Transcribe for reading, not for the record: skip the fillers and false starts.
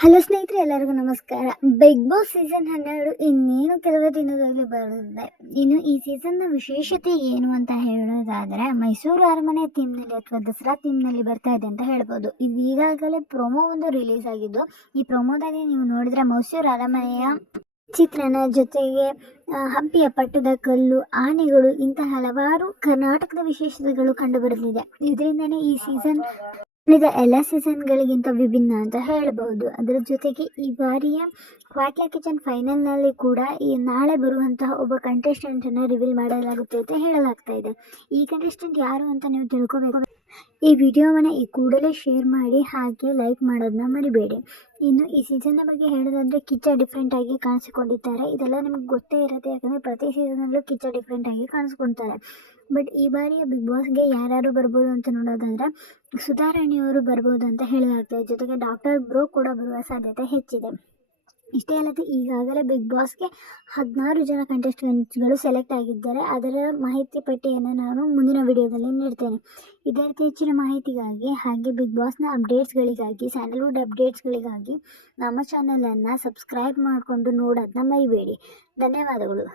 Hello ಸ್ನೇಹಿತರೆ, ಎಲ್ಲರಿಗೂ ನಮಸ್ಕಾರ. ಬಿಗ್ ಬಾಸ್ ಸೀಸನ್ 12 ಇನ್ನೇನು ಕೆಲವೇ ದಿನದಲ್ಲಿ ಬರುತ್ತೆ. ಇನ್ನು ಈ ಸೀಸನ್ನ ವಿಶೇಷತೆ ಏನು ಅಂತ ಹೇಳೋದಾದರೆ, ಮೈಸೂರು ಅರಮನೆ ಥೀಮ್ನಲ್ಲಿ ಅಥವಾ ದಸರಾ ಥೀಮ್ನಲ್ಲಿ ಬರ್ತಾ ಇದೆ ಅಂತ ಹೇಳ್ಬೋದು. ಇದು ಈಗಾಗಲೇ ಪ್ರೊಮೋ ಒಂದು ರಿಲೀಸ್ ಆಗಿದ್ದು, ಈ ಪ್ರೊಮೋದಲ್ಲಿ ನೀವು ನೋಡಿದರೆ ಮೈಸೂರು ಅರಮನೆಯ ಚಿತ್ರಣ ಜೊತೆಗೆ ಹಂಪಿಯ ಪಟ್ಟದಕಲ್ಲು, ಆನೆಗಳು ಇಂತಹ ಹಲವಾರು ಕರ್ನಾಟಕದ ವಿಶೇಷತೆಗಳು ಕಂಡುಬರಲಿದೆ. ಇದರಿಂದನೇ ಈ ಸೀಸನ್ ಉಳಿದ ಎಲ್ಲ ಸೀಸನ್ಗಳಿಗಿಂತ ವಿಭಿನ್ನ ಅಂತ ಹೇಳಬಹುದು. ಅದರ ಜೊತೆಗೆ ಈ ಬಾರಿಯ ಕ್ವಾಟ್ಲ ಕಿಚನ್ ಫೈನಲ್ನಲ್ಲಿ ಕೂಡ ಈ ನಾಳೆ ಬರುವಂತಹ ಒಬ್ಬ ಕಂಟೆಸ್ಟೆಂಟನ್ನು ರಿವೀಲ್ ಮಾಡಲಾಗುತ್ತೆ ಅಂತ ಹೇಳಲಾಗ್ತಾ ಇದೆ. ಈ ಕಂಟೆಸ್ಟೆಂಟ್ ಯಾರು ಅಂತ ನೀವು ತಿಳ್ಕೋಬೇಕು. ಈ ವಿಡಿಯೋವನ್ನು ಈ ಕೂಡಲೇ ಶೇರ್ ಮಾಡಿ, ಹಾಗೆ ಲೈಕ್ ಮಾಡೋದನ್ನ ಮರಿಬೇಡಿ. ಇನ್ನು ಈ ಸೀಸನ್ನ ಬಗ್ಗೆ ಹೇಳೋದಾದರೆ, ಕಿಚ್ಚ ಡಿಫ್ರೆಂಟ್ ಆಗಿ ಕಾಣಿಸಿಕೊಂಡಿದ್ದಾರೆ. ಇದೆಲ್ಲ ನಿಮಗೆ ಗೊತ್ತೇ ಇರುತ್ತೆ, ಯಾಕಂದರೆ ಪ್ರತಿ ಸೀಸನಲ್ಲೂ ಕಿಚ್ಚ ಡಿಫ್ರೆಂಟ್ ಆಗಿ ಕಾಣಿಸ್ಕೊಳ್ತಾರೆ. ಬಟ್ ಈ ಬಾರಿಯ ಬಿಗ್ ಬಾಸ್ಗೆ ಯಾರ್ಯಾರು ಬರ್ಬೋದು ಅಂತ ನೋಡೋದಾದರೆ, ಸುಧಾರಾಣಿಯವರು ಬರ್ಬೋದು ಅಂತ ಹೇಳಲಾಗ್ತದೆ. ಜೊತೆಗೆ ಡಾಕ್ಟರ್ ಬ್ರೋ ಕೂಡ ಬರುವ ಸಾಧ್ಯತೆ ಹೆಚ್ಚಿದೆ. ಇಷ್ಟೇ ಅಲ್ಲದೆ ಈಗಾಗಲೇ ಬಿಗ್ ಬಾಸ್ಗೆ 16 ಜನ ಕಂಟೆಸ್ಟೆಂಟ್ಸ್ಗಳು ಸೆಲೆಕ್ಟ್ ಆಗಿದ್ದಾರೆ. ಅದರ ಮಾಹಿತಿ ಪಟ್ಟಿಯನ್ನು ನಾನು ಮುಂದಿನ ವಿಡಿಯೋದಲ್ಲಿ ನೀಡ್ತೇನೆ. ಇದೇ ರೀತಿ ಹೆಚ್ಚಿನ ಮಾಹಿತಿಗಾಗಿ ಹಾಗೆ ಬಿಗ್ ಬಾಸ್ನ ಅಪ್ಡೇಟ್ಸ್ಗಳಿಗಾಗಿ, ಸ್ಯಾಂಡಲ್ವುಡ್ ಅಪ್ಡೇಟ್ಸ್ಗಳಿಗಾಗಿ ನಮ್ಮ ಚಾನಲನ್ನು ಸಬ್ಸ್ಕ್ರೈಬ್ ಮಾಡಿಕೊಂಡು ನೋಡೋದನ್ನ ಮರಿಬೇಡಿ. ಧನ್ಯವಾದಗಳು.